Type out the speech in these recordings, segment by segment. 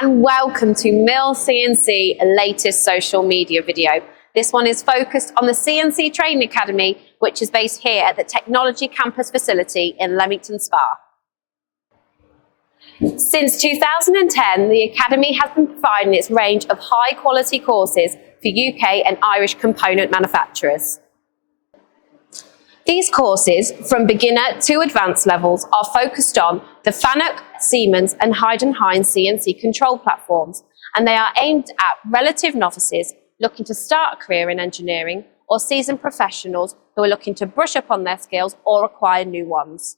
and welcome to Mills CNC latest social media video. This one is focused on the CNC Training Academy, which is based here at the Technology Campus facility in Leamington Spa. Since 2010, the Academy has been providing its range of high-quality courses for UK and Irish component manufacturers. These courses, from beginner to advanced levels, are focused on the Fanuc, Siemens and Heidenhain CNC control platforms, and they are aimed at relative novices looking to start a career in engineering or seasoned professionals who are looking to brush up on their skills or acquire new ones.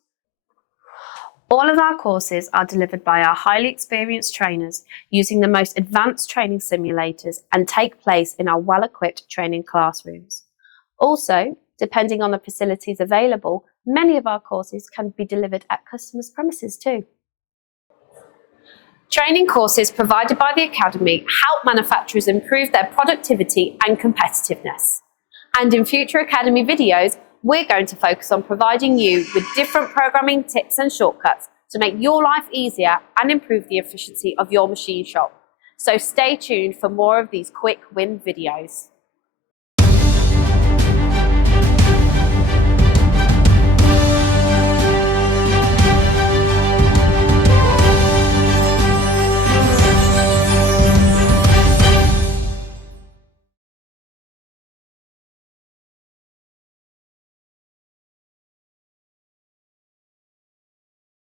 All of our courses are delivered by our highly experienced trainers using the most advanced training simulators and take place in our well-equipped training classrooms. Also, depending on the facilities available, many of our courses can be delivered at customers' premises too. Training courses provided by the Academy help manufacturers improve their productivity and competitiveness. And in future Academy videos, we're going to focus on providing you with different programming tips and shortcuts to make your life easier and improve the efficiency of your machine shop. So stay tuned for more of these quick win videos.